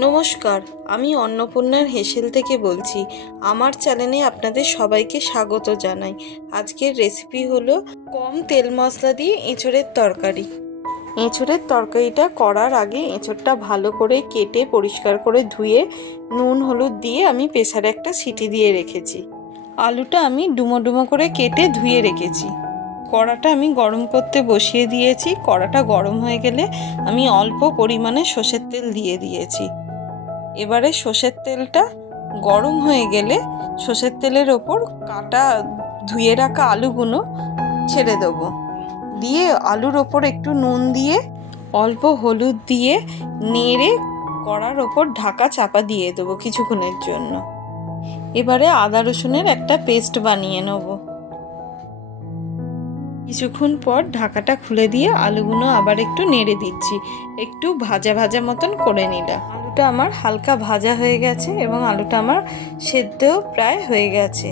নমস্কার, আমি অন্নপূর্ণার হেসেল থেকে বলছি। আমার চ্যানেলে আপনাদের সবাইকে স্বাগত জানাই। আজকের রেসিপি হলো কম তেল মশলা দিয়ে এঁচোড়ের তরকারি। এঁচোড়ের তরকারিটা করার আগে এঁচোড়টা ভালো করে কেটে পরিষ্কার করে ধুয়ে নুন হলুদ দিয়ে আমি প্রেসারে একটা সিটি দিয়ে রেখেছি। আলুটা আমি ডুমো ডুমো করে কেটে ধুয়ে রেখেছি। কড়াটা আমি গরম করতে বসিয়ে দিয়েছি। কড়াটা গরম হয়ে গেলে আমি অল্প পরিমাণে সর্ষের তেল দিয়ে দিয়েছি। এবারে সর্ষের তেলটা গরম হয়ে গেলে সর্ষের তেলের ওপর কাটা ধুয়ে রাখা আলুগুলো ছেড়ে দেবো। দিয়ে আলুর ওপর একটু নুন দিয়ে অল্প হলুদ দিয়ে নেড়ে কড়ার ওপর ঢাকা চাপা দিয়ে দেবো কিছুক্ষণের জন্য। এবারে আদা রসুনের একটা পেস্ট বানিয়ে নেব। কিছুক্ষণ পর ঢাকাটা খুলে দিয়ে আলুগুলো আবার একটু নেড়ে দিচ্ছি। একটু ভাজা ভাজা মতন করে নিলাম। আলুটা আমার হালকা ভাজা হয়ে গেছে এবং আলুটা আমার সেদ্ধও প্রায় হয়ে গেছে।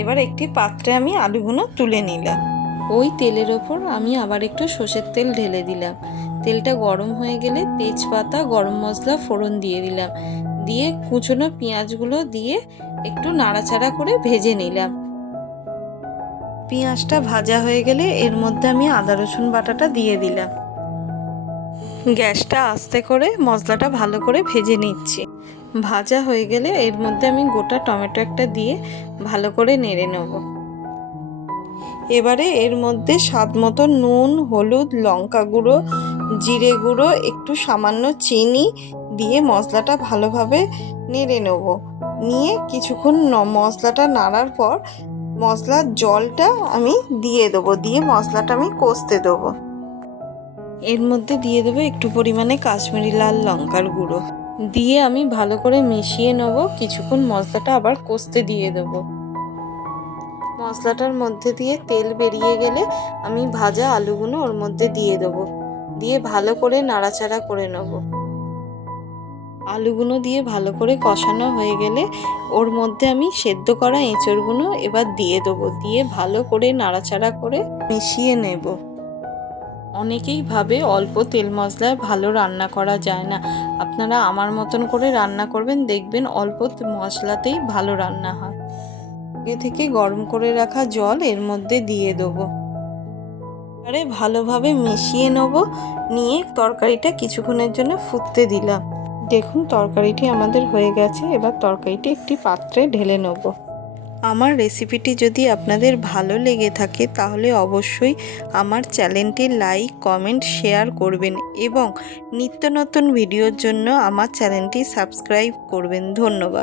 এবার একটি পাত্রে আমি আলুগুলো তুলে নিলাম। ওই তেলের ওপর আমি আবার একটু সর্ষের তেল ঢেলে দিলাম। তেলটা গরম হয়ে গেলে তেজপাতা, গরম মশলা ফোড়ন দিয়ে দিলাম। দিয়ে কুচনো পেঁয়াজগুলো দিয়ে একটু নাড়াচাড়া করে ভেজে নিলাম। পেঁয়াজটা ভাজা হয়ে গেলে এর মধ্যে আমি আদা রসুন বাটাটা দিয়ে দিলাম। গ্যাসটা আস্তে করে মশলাটা ভালো করে ভেজে নিচ্ছি। ভাজা হয়ে গেলে এর মধ্যে আমি গোটা টমেটো একটা দিয়ে ভালো করে নেড়ে নেব। এবারে এর মধ্যে স্বাদ মতো নুন, হলুদ, লঙ্কা গুঁড়ো, জিরে গুঁড়ো, একটু সামান্য চিনি দিয়ে মশলাটা ভালোভাবে নেড়ে নেব। নিয়ে কিছুক্ষণ মশলাটা নাড়ার পর মশলার জলটা আমি দিয়ে দেবো। দিয়ে মশলাটা আমি কষতে দেবো। এর মধ্যে দিয়ে দেবো একটু পরিমাণে কাশ্মীরি লাল লঙ্কার গুঁড়ো দিয়ে আমি ভালো করে মিশিয়ে নেব। কিছুক্ষণ মশলাটা আবার কষতে দিয়ে দেবো। মশলাটার মধ্যে দিয়ে তেল বেরিয়ে গেলে আমি ভাজা আলুগুলো ওর মধ্যে দিয়ে দেবো। দিয়ে ভালো করে নাড়াচাড়া করে নেব। আলুগুলো দিয়ে ভালো করে কষানো হয়ে গেলে ওর মধ্যে আমি সেদ্ধ করা এঁচোড়গুলো এবার দিয়ে দেবো। দিয়ে ভালো করে নাড়াচাড়া করে মিশিয়ে নেব। অনেকেই ভাবে অল্প তেল মশলায় ভালো রান্না করা যায় না। আপনারা আমার মতন করে রান্না করবেন, দেখবেন অল্প মশলাতেই ভালো রান্না হয়। আগে থেকে গরম করে রাখা জল এর মধ্যে দিয়ে দেবো। এবারে ভালোভাবে মিশিয়ে নেব। নিয়ে তরকারিটা কিছুক্ষণের জন্য ফুটতে দিলাম। দেখুন তরকারিটি আমাদের হয়ে গেছে। এবার তরকারিটি একটি পাত্রে ঢেলে নেব। আমার রেসিপিটি যদি আপনাদের ভালো লেগে থাকে তাহলে অবশ্যই আমার চ্যানেলটি লাইক, কমেন্ট, শেয়ার করবেন এবং নিত্য নতুন ভিডিওর জন্য আমার চ্যানেলটি সাবস্ক্রাইব করবেন। ধন্যবাদ।